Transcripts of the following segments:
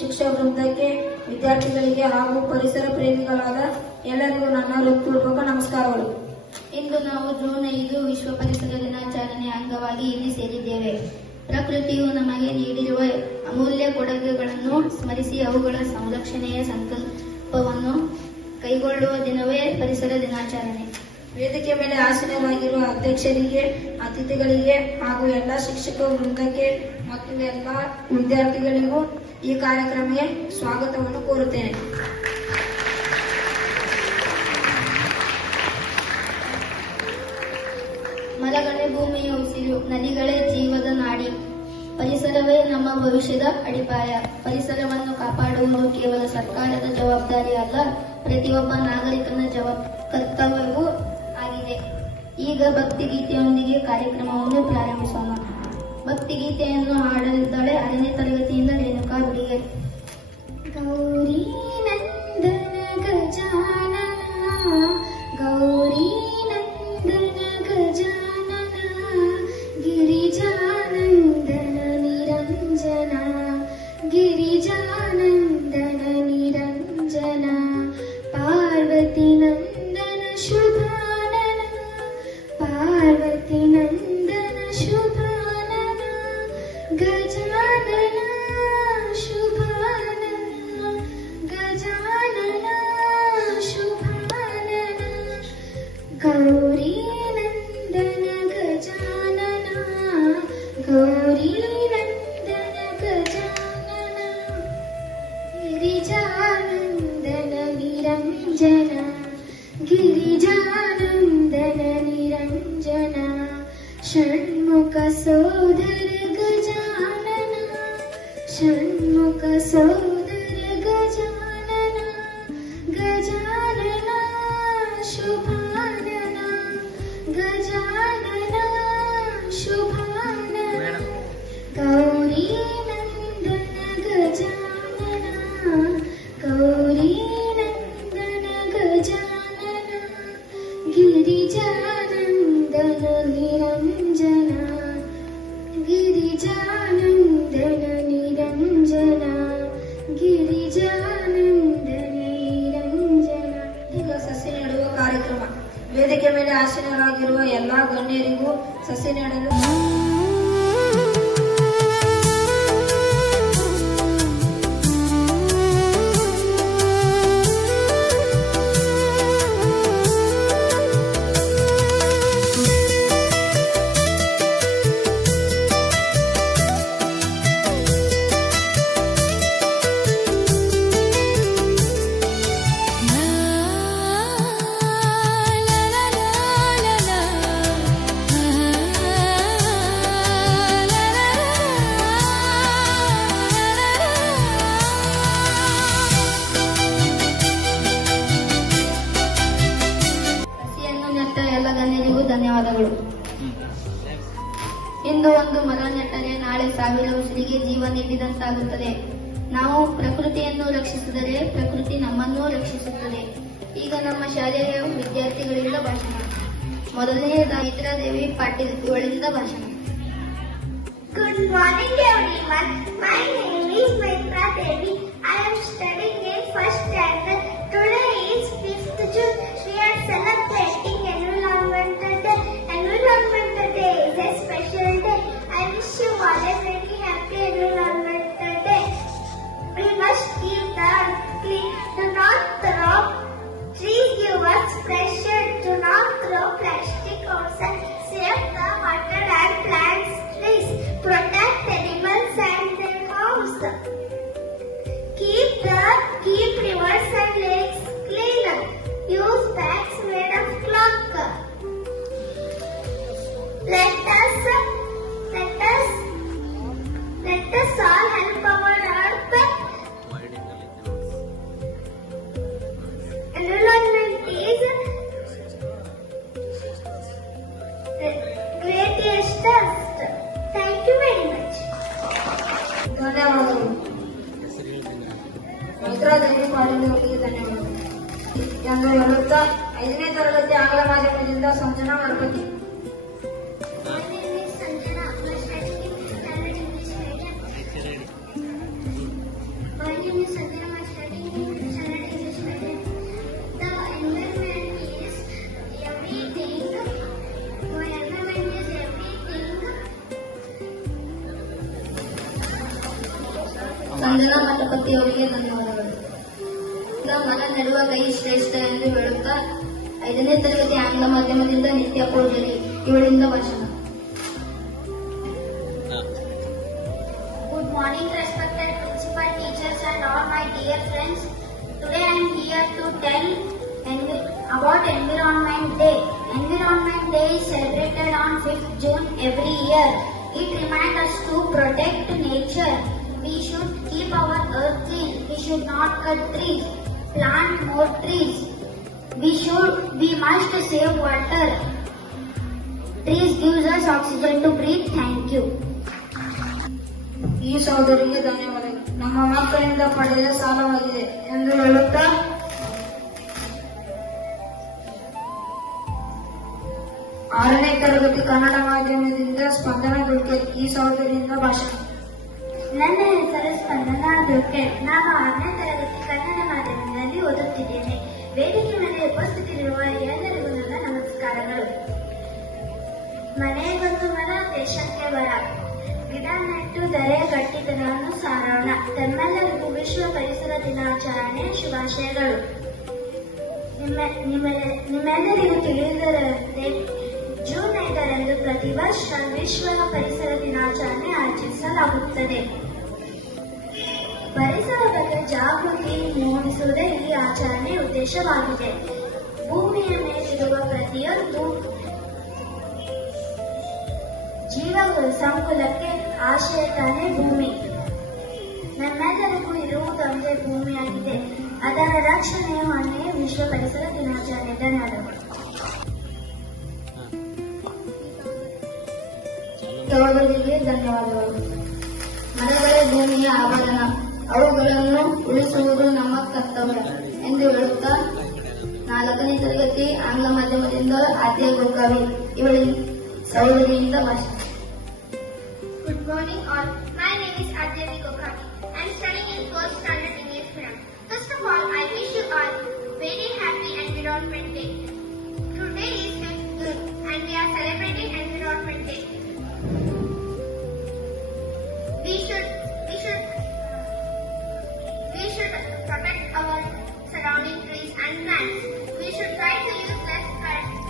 ಶಿಕ್ಷಕ ವೃಂದಕ್ಕೆ, ವಿದ್ಯಾರ್ಥಿಗಳಿಗೆ ಹಾಗೂ ಪರಿಸರ ಪ್ರೇಮಿಗಳಾದ ಎಲ್ಲರಿಗೂ ನನ್ನ ಹೃತ್ಪೂರ್ವಕ ನಮಸ್ಕಾರಗಳು. ಇಂದು ನಾವು ಜೂನ್ 5 ವಿಶ್ವ ಪರಿಸರ ದಿನಾಚರಣೆಯ ಅಂಗವಾಗಿ ಇಲ್ಲಿ ಸೇರಿದ್ದೇವೆ. ಪ್ರಕೃತಿಯು ನಮಗೆ ನೀಡಿರುವ ಅಮೂಲ್ಯ ಕೊಡುಗೆಗಳನ್ನು ಸ್ಮರಿಸಿ ಅವುಗಳ ಸಂರಕ್ಷಣೆಯ ಸಂಕಲ್ಪವನ್ನು ಕೈಗೊಳ್ಳುವ ದಿನವೇ ಪರಿಸರ ದಿನಾಚರಣೆ. ವೇದಿಕೆ ಮೇಲೆ ಆಸೀನರಾಗಿರುವ ಅಧ್ಯಕ್ಷರಿಗೆ, ಅತಿಥಿಗಳಿಗೆ ಹಾಗೂ ಎಲ್ಲ ಶಿಕ್ಷಕ ವೃಂದಕ್ಕೆ ಮತ್ತು ಎಲ್ಲ ವಿದ್ಯಾರ್ಥಿಗಳಿಗೂ ಈ ಕಾರ್ಯಕ್ರಮಕ್ಕೆ ಸ್ವಾಗತವನ್ನು ಕೋರುತ್ತೇನೆ. ಮರಗಳೇ ಭೂಮಿಯ ಉಸಿರು, ನದಿಗಳೇ ಜೀವದ ನಾಡಿ. ಪರಿಸರವೇ ನಮ್ಮ ಭವಿಷ್ಯದ ಅಡಿಪಾಯ. ಪರಿಸರವನ್ನು ಕಾಪಾಡುವುದು ಕೇವಲ ಸರ್ಕಾರದ ಜವಾಬ್ದಾರಿ ಅಲ್ಲ, ಪ್ರತಿಯೊಬ್ಬ ನಾಗರಿಕನ ಕರ್ತವ್ಯವೂ ಆಗಿದೆ. ಈಗ ಭಕ್ತಿಗೀತೆಯೊಂದಿಗೆ ಕಾರ್ಯಕ್ರಮವನ್ನು ಪ್ರಾರಂಭಿಸೋಣ. ಭಕ್ತಿಗೀತೆಯನ್ನು ಹಾಡಲಿದ್ದಾಳೆ 6ನೇ ತರಗತಿಯಿಂದ ರೇಣುಕಾ ಬಿಡಿಗೆ. ಗೌರಿ ನಂದನ ಗಜಾನನ, ಗೌರಿ ನಂದನ ಗಜಾನನ, ಗಿರಿಜಾನಂದನ ನಿರಂಜನ, ಗಿರಿಜಾನಂದನ ನಿರಂಜನ, ಪಾರ್ವತಿ ನಂದನ ಶುಭಾನನ, ಪಾರ್ವತಿ ನಂದನ ಶುಭಾನನ, ಗಜಾನನ ಶುಭಾನನ, ಗಜಾನನ ಶುಭಾನನ, ಗೌರಿ ನಂದನ ಗಜಾನನ, ಗೌರಿ ನಂದನ ಗಜಾನನ, ಗಿರಿಜಾನಂದನ ನಿರಂಜನ, ಗಿರಿಜಾನಂದನ ನಿರಂಜನ, ಷಣ್ಮುಖ ಸೋದರ ಗಜಾನನ, ಷಣ್ಮುಖ ಸೋದರ ಗಜಾನನ, ಗಜಾನನ ಶುಭಾನನ, ಗಜಾನನ ಶುಭಾನನ, ಗೌರಿ ನಂದನ ಗಜಾನನ, ಗೌರಿ ನಂದನ ಗಜಾನನ, ಗಿರಿಜಾನಂದನ ನಿರಂಜನ, ಗಿರಿಜಾನಂದನ ನಿರಂಜನ, ಗಿರಿಜಾನಂದನ ನಿರಂಜನ. ಈಗ ಸಸಿ ನೆಡುವ ಕಾರ್ಯಕ್ರಮ. ವೇದಿಕೆ ಮೇಲೆ ಆಸೀನರಾಗಿರುವ ಎಲ್ಲಾ ಗಣ್ಯರಿಗೂ ಸಸಿ ನೆಡಲು ಧನ್ಯವಾದಗಳು. ಇಂದು ಒಂದು ಮರ ನೆಟ್ಟರೆ ನಾಳೆ 1000 ಉಸಿರಿಗೆ ಜೀವ ನೀಡಿದಂತಾಗುತ್ತದೆ. ನಾವು ಪ್ರಕೃತಿಯನ್ನು ರಕ್ಷಿಸಿದರೆ ಪ್ರಕೃತಿ ನಮ್ಮನ್ನು ರಕ್ಷಿಸುತ್ತದೆ. ಈಗ ನಮ್ಮ ಶಾಲೆಯ ವಿದ್ಯಾರ್ಥಿಗಳಿಂದ ಭಾಷಣ. ಮೊದಲನೆಯದಾಗಿ ನೇತ್ರಾದೇವಿ ಪಾಟೀಲ್ ಇವಳಿಂದ ಭಾಷಣ. Good morning everyone. My name is Netra Devi. I am studying in first standard. Today is 5th June. We are celebrating Environmental Day. Environmental Day is a special day. I wish you all a very happy Environmental Day. We must keep the earth clean. Do not throw trees. Give us pressure. Do not throw plastic outside. Save the water and plants trees. Protect animals and their homes. Keep rivers and lakes clean. Use bags made of cloth. Let us all help our earth. Environment is greatest trust. Thank you very much. ಧನ್ಯವಾದಗಳು. ನೇತ್ರಾದೇವಿ ಪಾಟೀಲ್ ಅವರಿಗೆ ಧನ್ಯವಾದಗಳು ಎಂದು ಹೇಳುತ್ತಾ 5ನೇ ತರಗತಿ ಆಂಗ್ಲ ಮಾಧ್ಯಮದಿಂದ Sanjana Ganapati. My name is Sanjana. I am studying in standard English medium. My ವಂದನಾ ಮಠಪತಿ ಅವರಿಗೆ ಧನ್ಯವಾದಗಳು. ಈಗ ಮನ ನೆಡುವ ಕೈ ಶ್ರೇಷ್ಠ ಎಂದು ಹೇಳುತ್ತಾ 5ನೇ ತರಗತಿ ಆಂಗ್ಲ ಮಾಧ್ಯಮದಿಂದ ನಿತ್ಯ ಪೂಜಾರಿ ಇವಳಿಂದ ಭಾಷಣ. Good morning, respected principal, teachers, and all my dear friends. Today I am here to tell about Environment Day. Environment Day is celebrated on 5th June every year. It reminds us to protect nature. We should keep our earth clean. We should not cut trees. Plant more trees. We must save water. Trees gives us oxygen to breathe. Thank you. ಈ ಸಹೋದರಿಗೆ ಧನ್ಯವಾದಗಳು. ನಮ್ಮ ಮಕ್ಕಳಿಂದ ಪಡೆದ ಸಾಲವಾಗಿದೆ ಎಂದು ಹೇಳುತ್ತಾ 6ನೇ ತರಗತಿ ಕನ್ನಡ ಮಾಧ್ಯಮದಿಂದ ಸ್ಪಂದನಾ ದುರ್ಗೆ ಈ ಸಹೋದರಿಯಿಂದ ಭಾಷಣ. ನನ್ನ ಹೆಸರು ಸ್ಪಂದನಾ ದುರ್ಗೆ. ನಾನು 6ನೇ ತರಗತಿ ಕನ್ನಡ ಮಾಧ್ಯಮದಲ್ಲಿ ಓದುತ್ತಿದ್ದೇನೆ. ವೇದಿಕೆ ಮೇಲೆ ಉಪಸ್ಥಿತರಿರುವ ಎಲ್ಲರಿಗೂ ನನ್ನ ನಮಸ್ಕಾರಗಳು. ಮನೆಗೊಂದು ಮರ, ದೇಶಕ್ಕೆ ಬರ. ಗಿಡ ನೆಟ್ಟು ದರೆ ಕಟ್ಟಿದನನ್ನು ಸಾರೋಣ. ತಮ್ಮೆಲ್ಲರಿಗೂ ವಿಶ್ವ ಪರಿಸರ ದಿನಾಚರಣೆಯ ಶುಭಾಶಯಗಳು. ನಿಮ್ಮೆಲ್ಲರಿಗೂ ತಿಳಿದಿರುವಂತೆ ಜೂನ್ 5ರಂದು ಪ್ರತಿ ವರ್ಷ ವಿಶ್ವ ಪರಿಸರ ದಿನಾಚರಣೆ ಆಚರಿಸಲಾಗುತ್ತದೆ. ಪರಿಸರ ಬಗ್ಗೆ ಜಾಗೃತಿ ಮೂಡಿಸುವುದೇ ಈ ಆಚರಣೆಯ ಉದ್ದೇಶವಾಗಿದೆ. ಭೂಮಿಯ ಮೇಲಿರುವ ಪ್ರತಿಯೊಂದು ಜೀವ ಸಂಕುಲಕ್ಕೆ ಆಶ್ರಯ ತಾನೇ ಭೂಮಿ. ನಮ್ಮೆಲ್ಲರಿಗೂ ಇರುವುದೊಂದೇ ಭೂಮಿಯಾಗಿದೆ. ಅದರ ರಕ್ಷಣೆಯ ಹೊಣೆ ವಿಶ್ವ ಪರಿಸರ ದಿನಾಚರಣೆ. ಧನ್ಯವಾದಗಳು. ಸಹೋದರಿಗೆ ಧನ್ಯವಾದಗಳು. ಮರಗಳೇ ಭೂಮಿಯ ಆಭರಣ, ಅವುಗಳನ್ನು ಉಳಿಸುವುದು ನಮ್ಮ ಕರ್ತವ್ಯ ಎಂದು ಹೇಳುತ್ತಾ 4ನೇ ತರಗತಿ ಆಂಗ್ಲ ಮಾಧ್ಯಮದಿಂದ ಆದ್ಯ ಗೋಕಾವಿ ಇವಳಿ ಸಹೋದರಿಯಿಂದ ಭಾಷಣ. Good morning all. My name is Adyavi Gokavi. I am studying in 1st standard English medium. First of all, I wish you all very happy Environment Day. Today is 5th June and we are celebrating Environment Day. We should protect our surrounding trees and plants. We should try to use less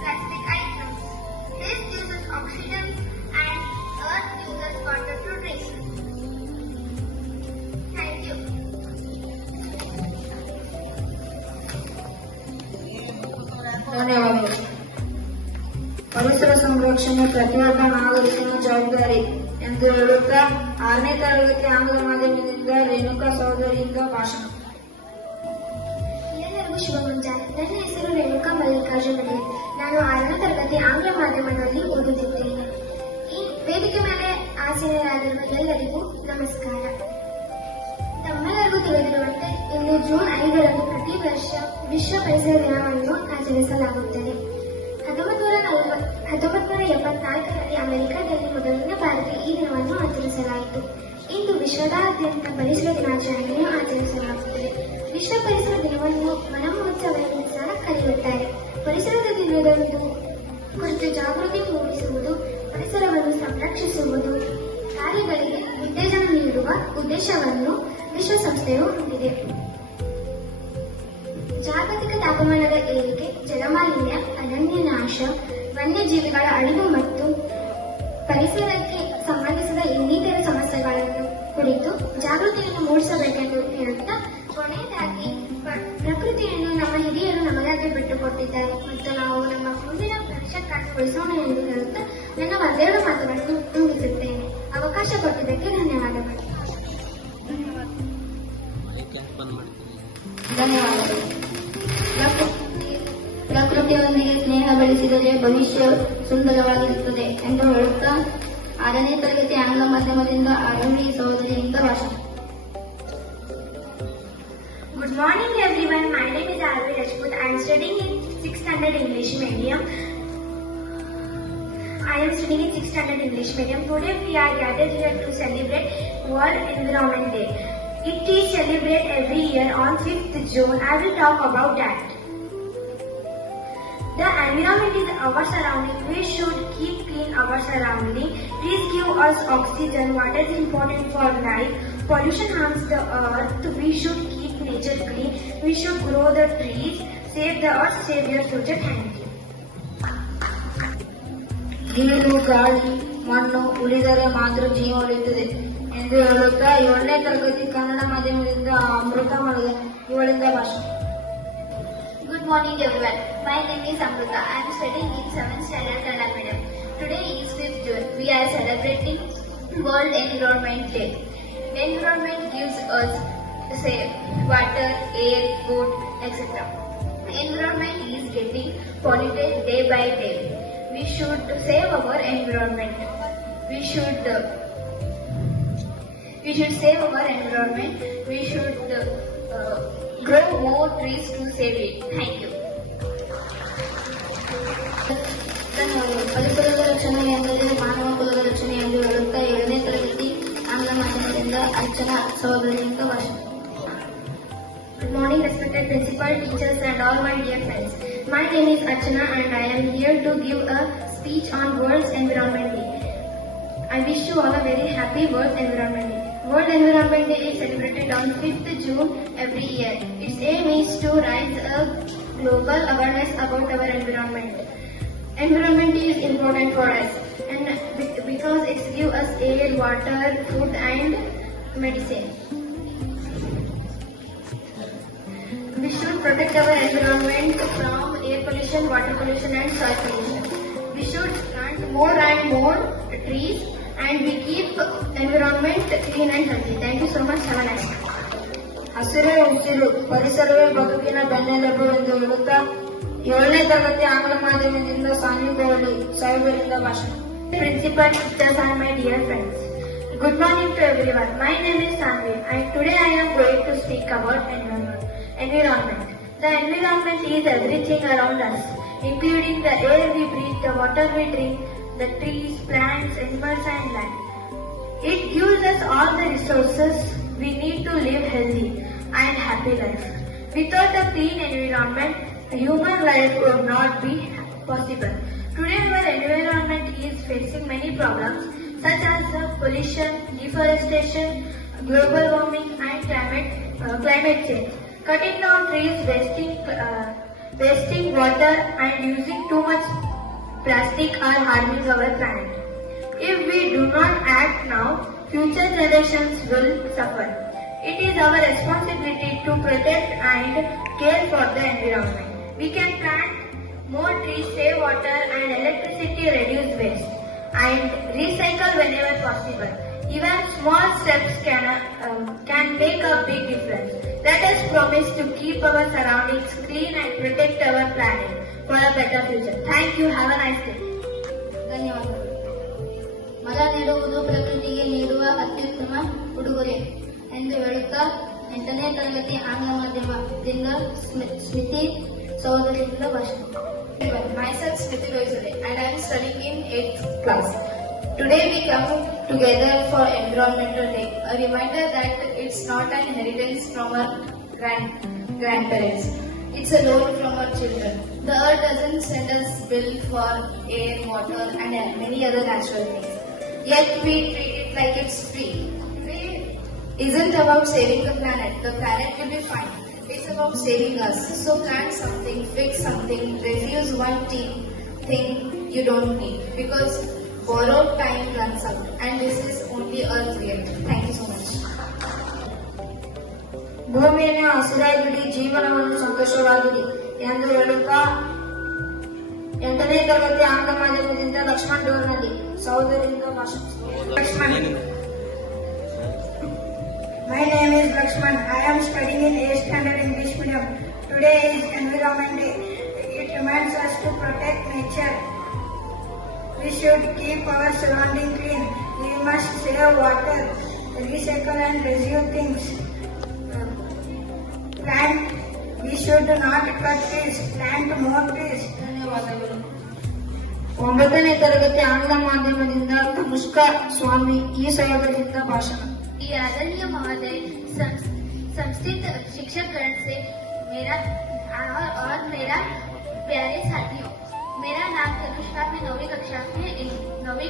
plastic items. This uses oxygen and earth uses water to drink. Thank you. ಧನ್ಯವಾದಗಳು. ಪರಿಸರ ಸಂರಕ್ಷಣೆ ಪ್ರತಿಯೊಬ್ಬ ನಾಗರಿಕನ ಜವಾಬ್ದಾರಿ ಎಂದು ಹೇಳುತ್ತಾ 6ನೇ ತರಗತಿ ಆಂಗ್ಲ ಮಾಧ್ಯಮದಿಂದ ರೇಣುಕಾ ಸಹೋದರಿಯಿಂದ ಭಾಷಣ. ಎಲ್ಲರಿಗೂ ಶುಭ ಮುಂಜಾನೆ. ನನ್ನ ಹೆಸರು ರೇಣುಕಾ ಮಲ್ಲಿಕಾರ್ಜುನ್ ಮನೆ. ನಾನು 6ನೇ ತರಗತಿ ಆಂಗ್ಲ ಮಾಧ್ಯಮದಲ್ಲಿ ಓದುತ್ತಿದ್ದೇನೆ. ಈ ವೇದಿಕೆ ಮೇಲೆ ಆಸೀನರಾಗಿರುವ ಎಲ್ಲರಿಗೂ ನಮಸ್ಕಾರ. ತಮ್ಮೆಲ್ಲರಿಗೂ ತಿಳಿದಿರುವಂತೆ ಇಂದು ಜೂನ್ 5ರಂದು ಪ್ರತಿ ವರ್ಷ ವಿಶ್ವ ಪರಿಸರ ದಿನವನ್ನು ಆಚರಿಸಲಾಗುತ್ತದೆ. 1974ರಲ್ಲಿ ಅಮೆರಿಕದಲ್ಲಿ ಮೊದಲನೇ ಬಾರಿಗೆ ಈ ದಿನವನ್ನು ಆಚರಿಸಲಾಯಿತು. ಇಂದು ವಿಶ್ವದಾದ್ಯಂತ ಪರಿಸರ ದಿನಾಚರಣೆಯನ್ನು ಆಚರಿಸಲಾಗುತ್ತದೆ. ವಿಶ್ವ ಪರಿಸರ ದಿನವನ್ನು ವನ ಮಹೋತ್ಸವ ಎಂದು ಸಹ ಕರೆಯುತ್ತಾರೆ. ಪರಿಸರದ ದಿನದಂದು ಕುರಿತು ಜಾಗೃತಿ ಮೂಡಿಸುವುದು, ಪರಿಸರವನ್ನು ಸಂರಕ್ಷಿಸುವುದು ಕಾರ್ಯಗಳಿಗೆ ಉತ್ತೇಜನ ನೀಡುವ ಉದ್ದೇಶವನ್ನು ವಿಶ್ವಸಂಸ್ಥೆಯು ಹೊಂದಿದೆ. ಜಾಗತಿಕ ತಾಪಮಾನದ ಏರಿಕೆ, ಜಲಮಾಲಿನ್ಯ, ಅರಣ್ಯ ನಾಶ, ವನ್ಯಜೀವಿಗಳ ಅಳಿವು ಮತ್ತು ಪರಿಸರಕ್ಕೆ ಸಂಬಂಧಿಸಿದ ಇನ್ನಿತರ ಸಮಸ್ಯೆಗಳನ್ನು ಕುರಿತು ಜಾಗೃತಿಯನ್ನು ಮೂಡಿಸಬೇಕೆಂದು ಹೇಳುತ್ತಾ, ಕೊನೆಯದಾಗಿ ಪ್ರಕೃತಿಯನ್ನು ನಮ್ಮ ಹಿರಿಯರು ನಮಗಾಗಿ ಬಿಟ್ಟುಕೊಟ್ಟಿದ್ದಾರೆ ಮತ್ತು ನಾವು ನಮ್ಮ ಮುಂದಿನ ಭವಿಷ್ಯಕ್ಕಾಗಿ ಉಳಿಸೋಣ ಎಂದು ಹೇಳುತ್ತಾ ನನ್ನ ಒಂದೆರಡು ಮಾತುಗಳನ್ನು ಮುಗಿಸುತ್ತೇನೆ. ಅವಕಾಶ ಕೊಟ್ಟಿದ್ದಕ್ಕೆ ಧನ್ಯವಾದಗಳು. ಧನ್ಯವಾದಗಳು. ಪ್ರಕೃತಿಯೊಂದಿಗೆ ಸ್ನೇಹ ಬೆಳೆಸಿದರೆ ಭವಿಷ್ಯ ಸುಂದರವಾಗಿರುತ್ತದೆ ಎಂದು ಹೇಳುತ್ತಾ 6ನೇ ತರಗತಿ ಆಂಗ್ಲ ಮಾಧ್ಯಮದಿಂದ ಆರೋಹಿ ಸಹೋದರಿಯಿಂದ ಭಾಷಣ. Good morning everyone. My name is Arvi Rajput. I am studying in 6th standard English medium. Today we are gathered here to celebrate World Environment Day. It is celebrated every year on 5th June. I will talk about that. The environment is our surrounding. We should keep clean our surrounding. Trees give us oxygen. Water is important for life. Pollution harms the earth. We should keep nature clean. We should grow the trees. Save the earth. Save your future. Thank you. ನೀರು ಗಾಳಿ ಮಣ್ಣು ಉಳಿದರೆ ಮಾತ್ರ ಜೀವ ಉಳಿಯುತ್ತದೆ ಎಂದು ಹೇಳುತ್ತಾ 7ನೇ ತರಗತಿ ಕನ್ನಡ ಮಾಧ್ಯಮದಿಂದ ಅಮೃತ ಮಾಡಿದೆ ಇವಳಿಂದ ಭಾಷಣ. Good morning everyone. My name is Amrita. I am studying in 7th standard Kannada medium. Today is 5th June. We are celebrating World Environment Day. Environment gives us say water, air, food, etc. Environment is getting polluted day by day. We should save our environment. We should save our environment. We should grow more trees to save it. Thank you. ಧನ್ಯವಾದಗಳು. ಪರಿಸರದ ರಕ್ಷಣೆ ಎಂದರೆ ಮಾನವ ಕುಲದ ರಕ್ಷಣೆ ಎಂದು ಹೇಳುತ್ತಾ 7ನೇ ತರಗತಿ ಆಂಗ್ಲ ಮಾಧ್ಯಮದಿಂದ ಅರ್ಚನಾ ಸಹೋದರಿಯಿಂದ ಭಾಷಣ. Good morning, respected principal, teachers, and all my dear friends. My name is Archana, and I am here to give a speech on World Environment Day. I wish you all a very happy World Environment Day. World Environment Day is celebrated on 5th June every year. Its aim is to raise a global awareness about our environment. Environment is important for us, and because it gives us air, water, food, and medicine. We should protect our environment from air pollution, water pollution, and soil pollution. We should plant more and more trees, and we keep environment clean and healthy. Thank you so much. Have a nice day. ಹಸಿರೇ ಉಸಿರು ಪರಿಸರವೇ ಬದುಕಿನ ಬೆನ್ನೆಲುಬು ಎಂದು ಹೇಳುತ್ತಾ 7ನೇ ತರಗತಿ ಆಂಗ್ಲ ಮಾಧ್ಯಮದಿಂದ ಸಾನ್ವಿ ಕೋಹ್ಲಿ ಸಾಹೇಬರಿಂದ ಭಾಷಣ. Principal, teachers, and my dear friends. Good morning to everyone. My name is Sanvi, and today I am going to speak about environment. The environment is everything around us, including the air we breathe, the water we drink, the trees, plants, animals, and land. It gives us all the resources we need to live healthy and happy life. Without a clean environment, human life would not be possible. Today our environment is facing many problems such as pollution, deforestation, global warming, and climate change. Cutting down trees, wasting water, and using too much plastic are harming our planet. If we do not act now, future generations will suffer. It is our responsibility to protect and care for the environment. We can plant more trees, save water and electricity, reduce waste, and recycle whenever possible. Even small steps can make a big difference. Let us promise to keep our surroundings clean and protect our planet for a better future. Thank you. Have a nice day. ಧನ್ಯವಾದಗಳು. ಮರ ನೆಡುವುದು ಪ್ರಕೃತಿಗೆ ನೀಡುವ ಅತ್ಯುತ್ತಮ ಉಡುಗೊರೆ ಎಂದು ಹೇಳುತ್ತಾ 8ನೇ ತರಗತಿ ಆಂಗ್ಲ ಮಾಧ್ಯಮದಿಂದ ಸ್ಮಿತಿ ಸಹೋದರಿಯಿಂದ ಭಾಷಣ. Myself Smriti Roisale, and I am studying in 8th class. Today we come together for Environmental Day, a reminder that it's not an inheritance from our grandparents. It's a loan from our children. The earth doesn't send us bill for air, water, and many other natural things. Yet we treat it like it's free. Today isn't about saving the planet. The planet will be fine. It's about saving us. So plant something, fix something, refuse one thing you don't need. Because borrowed time runs out. And this is only Earth real. Thank you so much. ಭೂಮಿಯನ್ನು ಹಸಿರಾಗಿಡಿ, ಜೀವನವನ್ನು ಸಂತೋಷವಾಗಿಡಿ ಎಂದು ಹೇಳುತ್ತಾ 8ನೇ ತರಗತಿ ಆಂಗ್ಲ ಮಾಧ್ಯಮದಿಂದ ಲಕ್ಷ್ಮಣ್ ಡೋರ್ನಲ್ಲಿ ಸಹೋದರಿಯಿಂದ ಭಾಷಣ. My name is Lakshman. I am studying in 8th standard English medium. Today is Environment Day. It reminds us to protect nature. We should keep our surrounding clean. We must save water, recycle and reuse things. Plant. We should not cut trees. Plant more trees. ಧನ್ಯವಾದಗಳು. 9ನೇ ತರಗತಿ ಆಂಗ್ಲ ಮಾಧ್ಯಮದಿಂದ ತನುಷ್ಕಾ ಸ್ವಾಮಿ ಈ ಸಹೋದರಿಯಿಂದ ಭಾಷಣ. ये आदरणीय महोदय, संस्थित शिक्षक गण से मेरा प्यारे साथियों, मेरा नाम तनुष्का, मैं 9वीं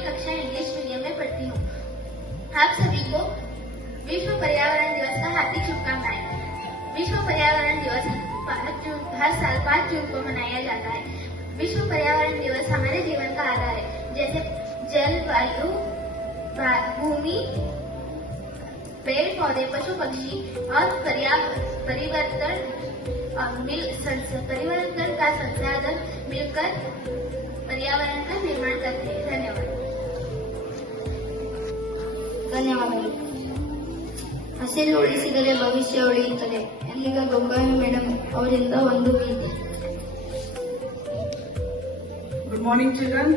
कक्षा इंग्लिश मीडियम में पढ़ती हूँ। आप सभी को विश्व पर्यावरण दिवस का हार्दिक शुभकामनाएं। विश्व पर्यावरण दिवस हर साल 5 जून को मनाया जाता है। विश्व पर्यावरण दिवस हमारे जीवन का आधार है, जैसे जल, वायु, भूमि, पेड़ पौधे, पशु पक्षी और परिवर्तन का संसाधन मिलकर पर्यावरण का निर्माण करते हैं। ಧನ್ಯವಾದಗಳು. ಹಸಿರು ಉಳಿಸಿದರೆ ಭವಿಷ್ಯ ಉಳಿಯುತ್ತದೆ. ಈಗ ಗೊಂಗಾವಿ ಮೇಡಮ್ ಅವರಿಂದ ಒಂದು ಗೀತೆ. Good morning children.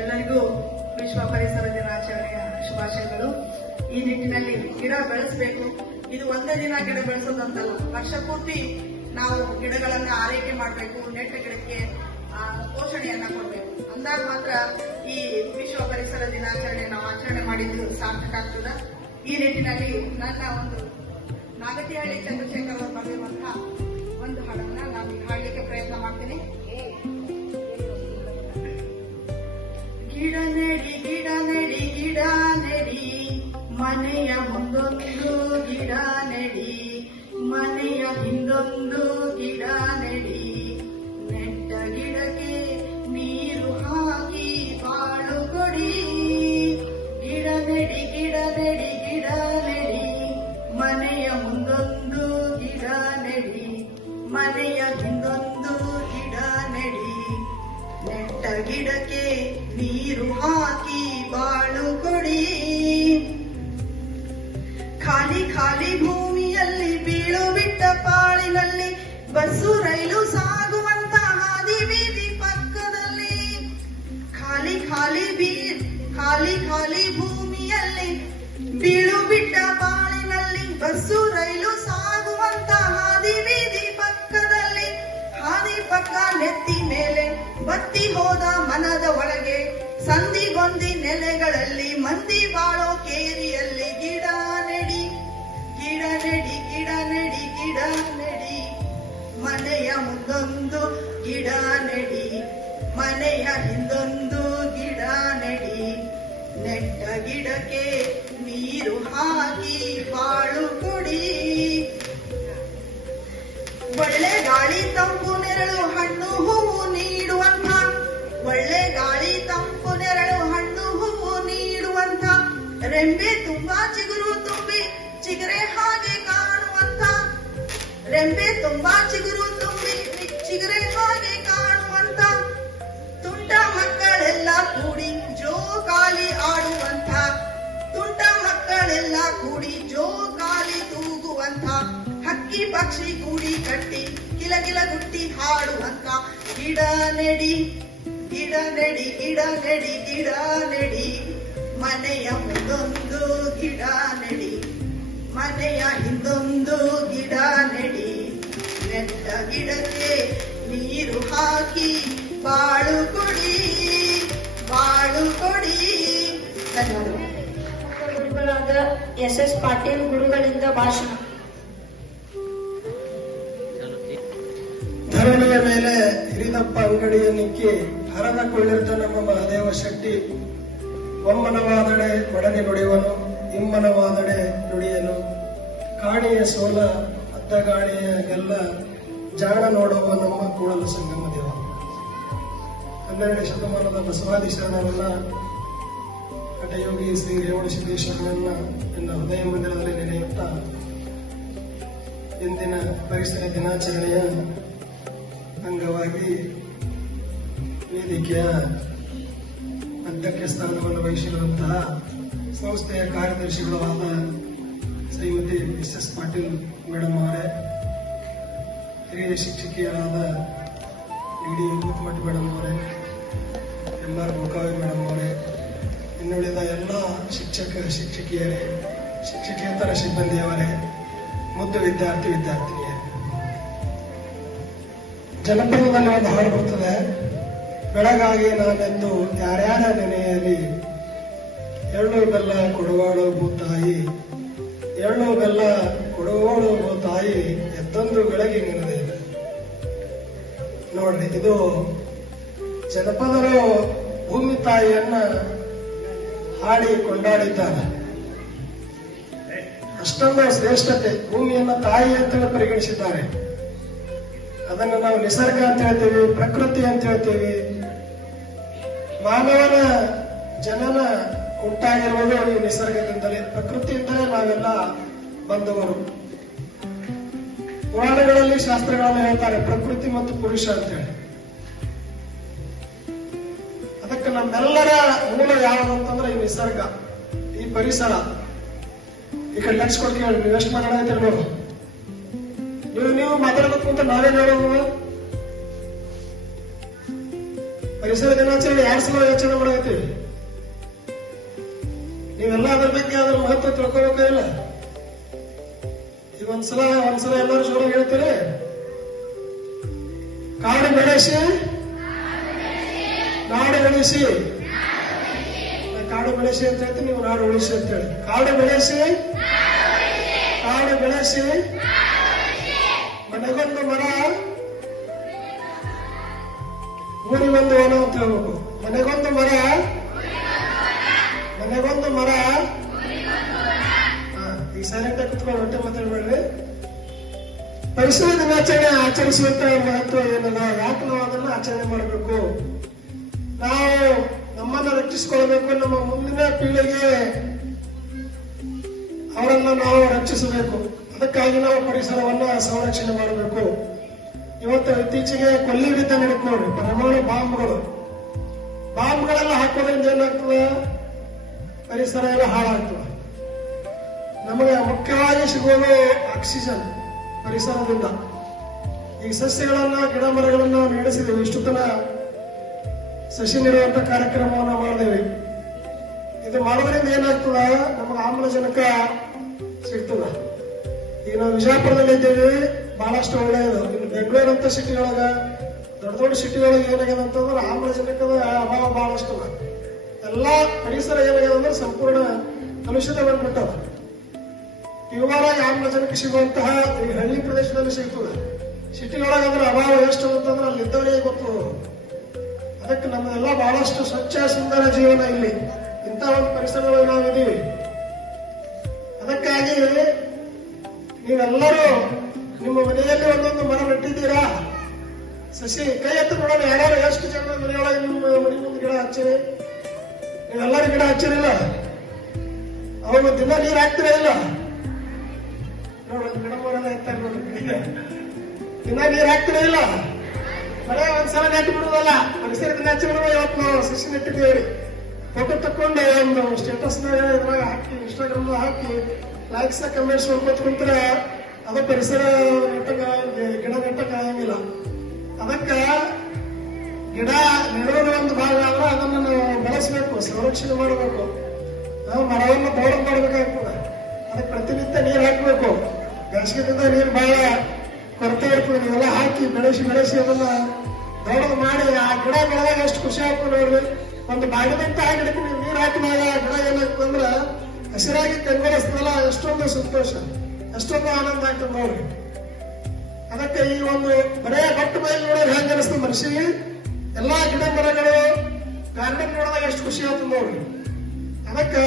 ಎಲ್ಲರಿಗೂ ವಿಶ್ವ ಪರಿಸರ ದಿನಾಚರಣೆಯ ಶುಭಾಶಯಗಳು. ಈ ನಿಟ್ಟಿನಲ್ಲಿ ಗಿಡ ಬೆಳೆಸಬೇಕು. ಇದು ಒಂದೇ ದಿನ ಗಿಡ ಬೆಳೆಸೋದಂತಲ್ಲ, ವರ್ಷ ಪೂರ್ತಿ ನಾವು ಗಿಡಗಳನ್ನ ಆರೈಕೆ ಮಾಡಬೇಕು. ನೆಟ್ಟ ಗಿಡಕ್ಕೆ ಪೋಷಣೆಯನ್ನ ಕೊಡಬೇಕು. ಅಂದಾಗ ಮಾತ್ರ ಈ ವಿಶ್ವ ಪರಿಸರ ದಿನಾಚರಣೆ ನಾವು ಆಚರಣೆ ಮಾಡಿದ್ದು ಸಾರ್ಥಕ ಆಗ್ತದ. ಈ ನಿಟ್ಟಿನಲ್ಲಿ ನನ್ನ ಒಂದು ನಾಗತಿಹಳ್ಳಿ ಚಂದ್ರಶೇಖರ್ ಅವರು ಬರೆದಿರುವಂತಹ ಒಂದು ಹಾಡನ್ನ ನಾನು ಹಾಡಲಿಕ್ಕೆ ಪ್ರಯತ್ನ ಮಾಡ್ತೀನಿ. ಗಿಡ ನೆಡಿ ಗಿಡ ನೆಡಿ ಗಿಡ ನೆಡಿ, ಮನೆಯ ಮುಂದೊಂದು ಗಿಡ ನೆಡಿ, ಮನೆಯ ಹಿಂದೊಂದು ಗಿಡ ನೆಡಿ, ನೆಟ್ಟ ಗಿಡಕ್ಕೆ ನೀರು ಹಾಕಿ ಬಾಳು ಕೊಡಿ. ಗಿಡ ನೆಡಿ ಗಿಡ ನೆಡಿ ಗಿಡ ನೆಡಿ, ಮನೆಯ ಮುಂದೊಂದು ಗಿಡ ನೆಡಿ, ಮನೆಯ ಹಿಂದೊಂದು ಗಿಡ ನೆಡಿ, ನೆಟ್ಟ ಗಿಡಕ್ಕೆ ನೀರು ಹಾಕಿ ಬಾಳು ಕೊಡಿ. ಖಾಲಿ ಖಾಲಿ ಭೂಮಿಯಲ್ಲಿ ಬೀಳು ಬಿಟ್ಟ ಪಾಳಿನಲ್ಲಿ, ಬಸ್ಸು ರೈಲು ಸಾಗುವಂತ ಹಾದಿ ಬೀದಿ ಪಕ್ಕದಲ್ಲಿ. ಖಾಲಿ ಖಾಲಿ ಭೂಮಿಯಲ್ಲಿ ಬೀಳು ಬಿಟ್ಟ ಪಾಳಿನಲ್ಲಿ, ಬಸ್ಸು ರೈಲು ಸಾಗುವಂತ ಹಾದಿ ಬೀದಿ ಪಕ್ಕದಲ್ಲಿ. ಹಾದಿ ಪಕ್ಕ ನೆತ್ತಿ ಮೇಲೆ ಬತ್ತಿ ಹೋದ ಮನದ ಒಳಗೆ, ಸಂದಿಗೊಂದಿ ನೆಲೆಗಳಲ್ಲಿ ಮಂದಿ ಬಾಳೋ ಕೇರಿಯಲ್ಲಿ. ಗಿಡ ನೆಡಿ ಗಿಡ ನೆಡಿ ಗಿಡ ನೆಡಿ ಗಿಡ ನೆಡಿ, ಮನೆಯ ಮುಂದೊಂದು ಗಿಡ ನೆಡಿ, ಮನೆಯ ಹಿಂದೊಂದು ಗಿಡ ನೆಡಿ, ನೆಟ್ಟ ಗಿಡಕ್ಕೆ ನೀರು ಹಾಕಿ ಬಾಳು ಕೊಡಿ. ಒಳ್ಳೆ ಗಾಳಿ ತಂಪು ನೆರಳು ಹಣ್ಣು ಹೂವು ನೀಡುವಂತ, ಒಳ್ಳೆ ಗಾಳಿ ತಂಪು ನೆರಳು ಹಣ್ಣು ಹೂವು ನೀಡುವಂತ, ರೆಂಬೆ ತುಂಬಾ ಚಿಗುರು ತುಂಬಿ ಚಿಗರೆ ಹಾಗೆ ಕಾಣುವಂತ, ರೆಂಬೆ ತುಂಬಾ ಚಿಗುರು ತುಂಬಿ ಚಿಗರೆ ಹಾಗೆ ಕಾಣುವಂತ, ತುಂಟ ಮಕ್ಕಳೆಲ್ಲ ಕೂಡಿ ಜೋಕಾಲಿ ಆಡುವಂತ, ತುಂಟ ಮಕ್ಕಳೆಲ್ಲ ಕೂಡಿ ಜೋಕಾಲಿ ತೂಗುವಂತ, ಹಕ್ಕಿ ಪಕ್ಷಿ ಕೂಡಿ ಕಟ್ಟಿ ಗಿಲಗಿಲ ಗುಟ್ಟಿ ಹಾಡುವಂತ. ಗಿಡ ನೆಡಿ ಗಿಡ ನೆಡಿ ಗಿಡ ನೆಡಿ ಗಿಡ ನೆಡಿ, ಮನೆಯ ಮುಂದೊಂದು ಗಿಡ ನೆಡಿ, ಮನೆಯ ಹಿಂದೊಂದು ಗಿಡ ನೆಡಿ, ನೆಟ್ಟ ಗಿಡಕ್ಕೆ ನೀರು ಹಾಕಿ ಬಾಳು ಕೊಡಿ, ಬಾಳು ಕೊಡಿ. ಧನ್ಯವಾದಗಳು. ಗುರುಗಳಾದ ಎಸ್ ಪಾಟೀಲ್ ಗುರುಗಳಿಂದ ಭಾಷಣ. ಧರಣಿಯ ಮೇಲೆ ಹಿರಿದಪ್ಪ ಅಂಗಡಿಯ ನಿಕ್ಕಿ ಹರದ ಕೊಳ್ಳಿರ್ತ ನಮ್ಮ ಮಹದೇವ ಶೆಟ್ಟಿ, ಒಮ್ಮನವಾದಡೆ ಒಡನೆ ನುಡಿಯುವನು, ಇಮ್ಮನವಾದಡೆ ನುಡಿಯನು, ಕಾಣಿಯ ಸೋಲ ಅದ್ದಗಾಣಿಯ ಗೆಲ್ಲ, ಜಾಣ ನೋಡುವ ನಮ್ಮ ಕೂಡಲ ಸಂಗಮ ದೇವ. 12ನೇ ಶತಮಾನದ ಬಸವಾದಿ ಶರಣರನ್ನ, ಹಠಯೋಗಿ ಶ್ರೀ ರೇವಣ ಸಿದ್ದೇಶ್ವರರನ್ನ ಎನ್ನ ಹೃದಯ ಮಂದಿರದಲ್ಲಿ ನೆನೆಯುತ್ತಾ ಇಂದಿನ ಪರಿಸರ ದಿನಾಚರಣೆಯ ಅಂಗವಾಗಿ ವೇದಿಕೆಯ ಅಧ್ಯಕ್ಷ ಸ್ಥಾನವನ್ನು ವಹಿಸಿರುವಂತಹ ಸಂಸ್ಥೆಯ ಕಾರ್ಯದರ್ಶಿಗಳು ಆದ ಶ್ರೀಮತಿ ಎಸ್ ಪಾಟೀಲ್ ಮೇಡಮ್ ಅವರೇ, ಹಿರಿಯ ಶಿಕ್ಷಕಿಯರಾದ ಡಿ ಮುತ್ತಮಠ ಮೇಡಮ್ ಅವರೇ, ಎಂಆರ್ ಗೋಕಾವಿ ಮೇಡಮ್ ಅವರೇ, ಇನ್ನುಳಿದ ಎಲ್ಲ ಶಿಕ್ಷಕ ಶಿಕ್ಷಕಿಯರೇ, ಶಿಕ್ಷಕೇತರ ಸಿಬ್ಬಂದಿಯವರೇ, ಮುದ್ದು ವಿದ್ಯಾರ್ಥಿನಿಯರೇ, ಜನಪದದಲ್ಲಿ ಒಂದು ಹಾಡು ಬರ್ತದೆ, ಬೆಳಗಾಗಿ ನಾನೆಂದು ಯಾರ್ಯಾರ ನೆನೆಯಲಿ, ಎಳ್ಳು ಬೆಲ್ಲ ಕೊಡುವಾಳು ಭೂತಾಯಿ, ಎಳ್ಳು ಬೆಲ್ಲ ಕೊಡುವಾಳು ಭೂತಾಯಿ, ಎತ್ತೊಂದು ಬೆಳಗಿ ನಿನ್ನದೇ. ನೋಡ್ರಿ, ಇದು ಜನಪದರು ಭೂಮಿ ತಾಯಿಯನ್ನ ಹಾಡಿ ಕೊಂಡಾಡಿದ್ದಾರೆ. ಅಷ್ಟೊಂದು ಶ್ರೇಷ್ಠತೆ, ಭೂಮಿಯನ್ನ ತಾಯಿ ಅಂತೇಳಿ ಪರಿಗಣಿಸಿದ್ದಾರೆ. ಅದನ್ನು ನಾವು ನಿಸರ್ಗ ಅಂತ ಹೇಳ್ತೀವಿ, ಪ್ರಕೃತಿ ಅಂತ ಹೇಳ್ತೀವಿ. ಮಾನವನ ಜನನ ಉಂಟಾಗಿರುವುದು ಈ ನಿಸರ್ಗದಿಂದಲೇ, ಪ್ರಕೃತಿಯಿಂದಲೇ ನಾವೆಲ್ಲ ಬಂದವರು. ಪುರಾಣಗಳಲ್ಲಿ ಶಾಸ್ತ್ರಗಳನ್ನು ಹೇಳ್ತಾರೆ ಪ್ರಕೃತಿ ಮತ್ತು ಪುರುಷ ಅಂತೇಳಿ. ಅದಕ್ಕೆ ನಮ್ಮೆಲ್ಲರ ಮೂಲ ಯಾವುದು ಅಂತಂದ್ರೆ ಈ ನಿಸರ್ಗ, ಈ ಪರಿಸರ. ಈ ಕಡೆ ಲಕ್ಷ ಕೊಡ್ತೀವಿ ಹೇಳಿ, ನೀವು ಎಷ್ಟು ಮಾತಾಡೋದು ನೀವು ಮಾತಾಡಬೇಕು ಅಂತ ನಾವೇನ್ ಹೇಳೋದು? ಪರಿಸರ ದಿನಾಚರಣೆ 2 ಸಲ ಯೋಚನೆ ಮಾಡಾಕತ್ತೀವಿ. ನೀವೆಲ್ಲ ಅದ್ರ ಬಗ್ಗೆ ಅದ್ರ ಮಹತ್ವ ತಿಳ್ಕೋಬೇಕಿಲ್ಲ. ಈಗ ಒಂದ್ಸಲ ಎಲ್ಲರೂ ಜೋರಾಗಿ ಹೇಳ್ತೀರಿ, ಕಾಡು ಬೆಳೆಸಿ ನಾಡು ಉಳಿಸಿ. ಕಾಡು ಬೆಳೆಸಿ ಅಂತ ಹೇಳ್ತೀನಿ, ನೀವು ನಾಡು ಉಳಿಸಿ ಅಂತ ಹೇಳಿ. ಕಾಡು ಬೆಳೆಸಿ ಮನೆಗೊಂದು ಮರ ಊರಿಗೊಂದು ವನ ಅಂತ ಹೇಳ್ಬೇಕು. ಮನೆಗೊಂದು ಮರ ಈಗ ಸೈಲೆಂಟ್ ಆಗಿ ಕುತ್ಕೊಂಡು ಹೊಟ್ಟೆ ಮಾತಾಡ್ಬೇಡ್ರಿ. ಪರಿಸರ ದಿನಾಚರಣೆ ಆಚರಿಸುವಂತ ಮಹತ್ವ ಏನಲ್ಲ, ಯಾಕೆ ನಾವು ಅದನ್ನ ಆಚರಣೆ ಮಾಡಬೇಕು? ನಾವು ನಮ್ಮನ್ನ ರಕ್ಷಿಸಿಕೊಳ್ಬೇಕು, ನಮ್ಮ ಮುಂದಿನ ಪೀಳಿಗೆ ಅವರನ್ನ ನಾವು ರಕ್ಷಿಸಬೇಕು. ಅದಕ್ಕಾಗಿ ನಾವು ಪರಿಸರವನ್ನ ಸಂರಕ್ಷಣೆ ಮಾಡಬೇಕು. ಇವತ್ತು ಇತ್ತೀಚೆಗೆ ಕೊಲ್ಲಿ ಯುದ್ಧ ನಡೀತು ನೋಡಿ, ಪರಮಾಣು ಬಾಂಬ್ಗಳೆಲ್ಲ ಹಾಕೋದ್ರಿಂದ ಏನಾಗ್ತದೆ? ಪರಿಸರ ಎಲ್ಲ ಹಾಳಾಗ್ತದೆ. ನಮಗೆ ಮುಖ್ಯವಾಗಿ ಸಿಗೋದು ಆಕ್ಸಿಜನ್ ಪರಿಸರದಿಂದ. ಈ ಸಸ್ಯಗಳನ್ನ, ಗಿಡ ಮರಗಳನ್ನ ನಡೆಸಿದ್ದೇವೆ. ಇಷ್ಟು ತನ ಸಸಿ ನೆಡುವಂತ ಕಾರ್ಯಕ್ರಮವನ್ನು ಮಾಡಿದೇವೆ. ಇದು ಮಾಡೋದ್ರಿಂದ ಏನಾಗ್ತದ? ನಮಗೆ ಆಮ್ಲಜನಕ ಸಿಗ್ತದ. ಈಗ ನಾವು ವಿಜಯಪುರದಲ್ಲಿ ಇದ್ದೇವೆ, ಬಹಳಷ್ಟು ಒಳ್ಳೆಯದು. ಇನ್ನು ಬೆಂಗಳೂರು ಅಂತ ಸಿಟಿಯೊಳಗ, ದೊಡ್ಡ ಸಿಟಿಯೊಳಗೆ ಏನಾಗ್ಯದ ಅಂತಂದ್ರೆ ಆಮ್ಲಜನಕದ ಅಭಾವ ಬಹಳಷ್ಟು ಅದ. ಎಲ್ಲಾ ಪರಿಸರ ಏನಾಗ್ಯದ ಅಂದ್ರೆ ಸಂಪೂರ್ಣ ಕಲುಷಿತ ಬಂದ್ಬಿಟ್ಟದ. ಇವುಗಳಾಗಿ ಆಮ್ಲಜನಕ ಸಿಗುವಂತಹ ಈ ಹಳ್ಳಿ ಪ್ರದೇಶದಲ್ಲಿ ಸಿಗ್ತದೆ. ಸಿಟಿಯೊಳಗೆ ಅಂದ್ರೆ ಅಭಾವ ಎಷ್ಟು ಅಂತಂದ್ರೆ ಅಲ್ಲಿದ್ದವರಿಗೆ ಗೊತ್ತು. ಅದಕ್ಕೆ ನಮ್ಮದೆಲ್ಲ ಬಹಳಷ್ಟು ಸ್ವಚ್ಛ ಸುಂದರ ಜೀವನ ಇಲ್ಲಿ, ಇಂಥ ಒಂದು ಪರಿಸರದಲ್ಲಿ ನಾವಿದ್ದೀವಿ. ಅದಕ್ಕಾಗಿ ನೀವೆಲ್ಲರೂ ನಿಮ್ಮ ಮನೆಯಲ್ಲಿ ಒಂದೊಂದು ಮರ ನೆಟ್ಟಿದ್ದೀರಾ? ಸಸಿ ಕೈ ಎತ್ತು ನೋಡೋಣ, ಯಾರ್ಯಾರು ಎಷ್ಟು ಜನ ಮನೆಯೊಳಗೆ ನಿಮ್ಮ ಮನೆ ಮುಂದೆ ಗಿಡ ಹಚ್ಚಿರಿ? ನೀವೆಲ್ಲರೂ ಗಿಡ ಹಚ್ಚಿರಿಲ್ಲ? ಅವಾಗ ದಿನ ನೀರು ಹಾಕ್ತಿರ ಇಲ್ಲ? ನೋಡ್ರಿ, ಗಿಡ ಮರ ಎತ್ತಾರೆ ನೋಡ್ರಿ, ದಿನ ನೀರು ಹಾಕ್ತಿರ ಇಲ್ಲ? ಬರೇ ಒಂದ್ಸಲ ನೆಟ್ಟು ಬಿಡುದಲ್ಲ. ಪರಿಸರ ದಿನಾಚರಣೆ ಇವತ್ತು ನಾವು ಸಸಿ ನೆಟ್ಟಿದ್ದೇವೆ. ಫೋಟೋ ತಕೊಂಡು ಒಂದು ಸ್ಟೇಟಸ್ನಾಗ ಇದ್ರಾಗ ಹಾಕಿ, ಇನ್ಸ್ಟಾಗ್ರಾಮ್ ಹಾಕಿ ಲೈಕ್ಸ್ ಕಮೆಂಟ್ಸ್ ಮಾಡ್ಕೊತ ಕುಂತ್ರೆ ಅದು ಪರಿಸರ ಗಿಡ ನೆಟ್ಟಕ್ಕೆ ಆಗಂಗಿಲ್ಲ. ಅದಕ್ಕ ಗಿಡ ನೆಡೋದು ಒಂದು ಭಾಗ ಆದ್ರೆ ಅದನ್ನ ನಾವು ಬೆಳೆಸಬೇಕು, ಸಂರಕ್ಷಣೆ ಮಾಡಬೇಕು. ನಾವು ಮರವನ್ನು ದೊಡ್ಡ ಮಾಡಬೇಕಾಗ್ತದೆ. ಅದಕ್ಕೆ ಪ್ರತಿನಿತ್ಯ ನೀರು ಹಾಕಬೇಕು. ಬೇಸಿಗೆದಿಂದ ನೀರು ಬಹಳ ಕೊರತೆ ಇರ್ತದೆ. ನೀವೆಲ್ಲ ಹಾಕಿ ಬೆಳೆಸಿ ಅದನ್ನ ದೊಡ್ಡದು ಮಾಡಿ ಆ ಗಿಡ ಬೆಳೆದಾಗ ಎಷ್ಟು ಖುಷಿ ಆಗ್ತದೆ ನೋಡ್ರಿ. ಒಂದು ಬಾಗಿಲಿಂತ ಗಿಡಕ್ಕೆ ನೀವು ನೀರು ಹಾಕಿದಾಗ ಗಿಡ ಏನಾಗ್ತದೆ ಅಂದ್ರೆ ಹಸಿರಾಗಿ ಕಂಗೊಳಿಸ್ತದಲ್ಲ, ಎಷ್ಟೊಂದು ಸಂತೋಷ, ಎಷ್ಟೊಂದು ಆನಂದ ಆಗ್ತದೆ ನೋಡ್ರಿ. ಅದಕ್ಕೆ ಈ ಒಂದು ಬರೇ ಬಟ್ಟು ಬಯಲು ನೋಡೋದು ಹೆಂಗ ಅನಿಸ್ತದೆ ಮನುಷ್ಯನಿಗೆ? ಎಲ್ಲಾ ಗಿಡ ಮರಗಳು ಗಾರ್ಡನ್ ನೋಡಿದಾಗ ಎಷ್ಟು ಖುಷಿ ಆಗ್ತದೆ ನೋಡ್ರಿ. ಅದಕ್ಕೆ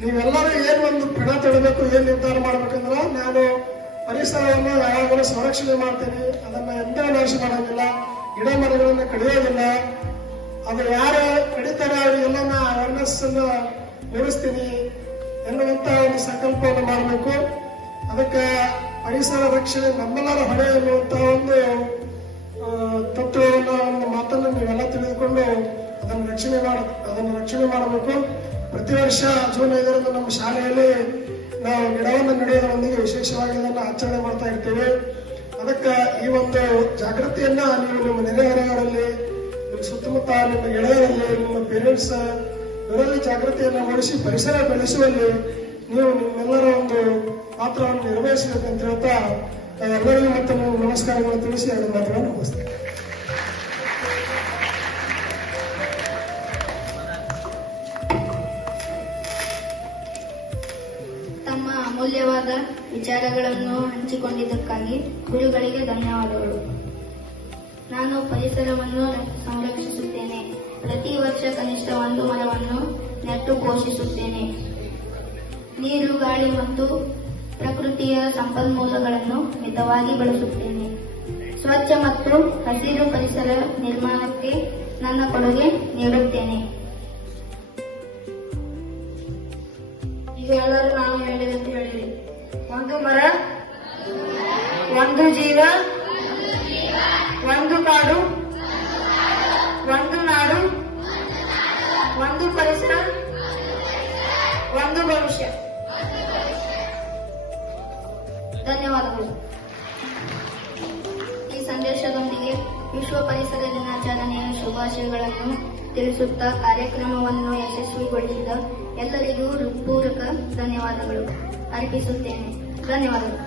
ನೀವೆಲ್ಲರೂ ಏನ್ ಒಂದು ಪಣ ತೊಡಬೇಕು, ಏನ್ ನಿರ್ಧಾರ ಮಾಡ್ಬೇಕಂದ್ರೆ, ನಾನು ಪರಿಸರವನ್ನು ಯಾವಾಗಲೂ ಸಂರಕ್ಷಣೆ ಮಾಡ್ತೀನಿ, ಅದನ್ನ ಎಂದೂ ನಾಶ ಮಾಡೋದಿಲ್ಲ, ಗಿಡ ಮರಗಳನ್ನ ಕಡಿಯೋದಿಲ್ಲ. ಅದು ಯಾರು ಕಡಿತಾರೆ ಅವರಿಗೆಲ್ಲ ಅವೇರ್ನೆಸ್ ಅನ್ನ ಮೂಡಿಸ್ತೀನಿ ಎನ್ನುವಂತ ಒಂದು ಸಂಕಲ್ಪವನ್ನು ಮಾಡಬೇಕು. ಅದಕ್ಕೆ ಪರಿಸರ ರಕ್ಷಣೆ ನಮ್ಮೆಲ್ಲರ ಹೊಣೆ ಎನ್ನುವಂತ ಒಂದು ತತ್ವವನ್ನು, ಒಂದು ಮಾತನ್ನು ನೀವೆಲ್ಲ ತಿಳಿದುಕೊಂಡು ಅದನ್ನು ರಕ್ಷಣೆ ಮಾಡಬೇಕು. ಪ್ರತಿ ವರ್ಷ ಜೂನ್ 5ರಂದು ನಮ್ಮ ಶಾಲೆಯಲ್ಲಿ ನಾವು ಗಿಡವನ್ನು ನೆಡುವುದರೊಂದಿಗೆ ವಿಶೇಷವಾಗಿ ಇದನ್ನು ಆಚರಣೆ ಮಾಡ್ತಾ ಇರ್ತೇವೆ. ಅದಕ್ಕೆ ಈ ಒಂದು ಜಾಗೃತಿಯನ್ನ ನೀವು ನಿಮ್ಮ ನೆರೆಹೊರೆಯವರಲ್ಲಿ, ನಿಮ್ಮ ಸುತ್ತಮುತ್ತ ನಿಮ್ಮ ಗೆಳೆಯರಲ್ಲಿ, ನಿಮ್ಮ ಪೇರೆಂಟ್ಸ್ ಇವರಲ್ಲಿ ಜಾಗೃತಿಯನ್ನು ಮೂಡಿಸಿ ಪರಿಸರ ಬೆಳೆಸುವಲ್ಲಿ ನೀವು ನಿಮ್ಮೆಲ್ಲರ ಒಂದು ಪಾತ್ರವನ್ನು ನಿರ್ವಹಿಸಬೇಕಂತ ಹೇಳ್ತಾ ಎಲ್ಲರಿಗೂ ಮತ್ತೆ ನಮಸ್ಕಾರಗಳನ್ನು ತಿಳಿಸಿ ಎರಡು ಮಾತುಗಳನ್ನು ಮುಗಿಸ್ತೇನೆ. ತಮ್ಮ ಅಮೂಲ್ಯವಾದ ವಿಚಾರಗಳನ್ನು ಹಂಚಿಕೊಂಡಿದ್ದಕ್ಕಾಗಿ ಗುರುಗಳಿಗೆ ಧನ್ಯವಾದಗಳು. ನಾನು ಪರಿಸರವನ್ನು ಸಂರಕ್ಷಿಸುತ್ತೇನೆ. ಪ್ರತಿ ವರ್ಷ ಕನಿಷ್ಠ 1 ಮರವನ್ನು ನೆಟ್ಟು ಪೋಷಿಸುತ್ತೇನೆ. ನೀರು, ಗಾಳಿ ಮತ್ತು ಪ್ರಕೃತಿಯ ಸಂಪನ್ಮೂಲಗಳನ್ನು ಮಿತವಾಗಿ ಬಳಸುತ್ತೇನೆ. ಸ್ವಚ್ಛ ಮತ್ತು ಹಸಿರು ಪರಿಸರ ನಿರ್ಮಾಣಕ್ಕೆ ನನ್ನ ಕೊಡುಗೆ ನೀಡುತ್ತೇನೆ. ಈಗ ಎಲ್ಲರೂ ನಾವು ಹೇಳಿದಂತೆ ಹೇಳಿರಿ. ಒಂದು ಮರ, ಒಂದು ಜೀವ, ಒಂದು ಕಾಡು, ಒಂದು ನಾಡು, ಒಂದು ಪರಿಸರ, ಒಂದು ಭವಿಷ್ಯ. ಧನ್ಯವಾದಗಳು. ಈ ಸಂದೇಶದೊಂದಿಗೆ ವಿಶ್ವ ಪರಿಸರ ದಿನಾಚರಣೆಯ ಶುಭಾಶಯಗಳನ್ನು ತಿಳಿಸುತ್ತಾ ಕಾರ್ಯಕ್ರಮವನ್ನು ಯಶಸ್ವಿಗೊಳಿಸಿದ ಎಲ್ಲರಿಗೂ ಹೃತ್ಪೂರ್ವಕ ಧನ್ಯವಾದಗಳು ಅರ್ಪಿಸುತ್ತೇನೆ. ಧನ್ಯವಾದಗಳು.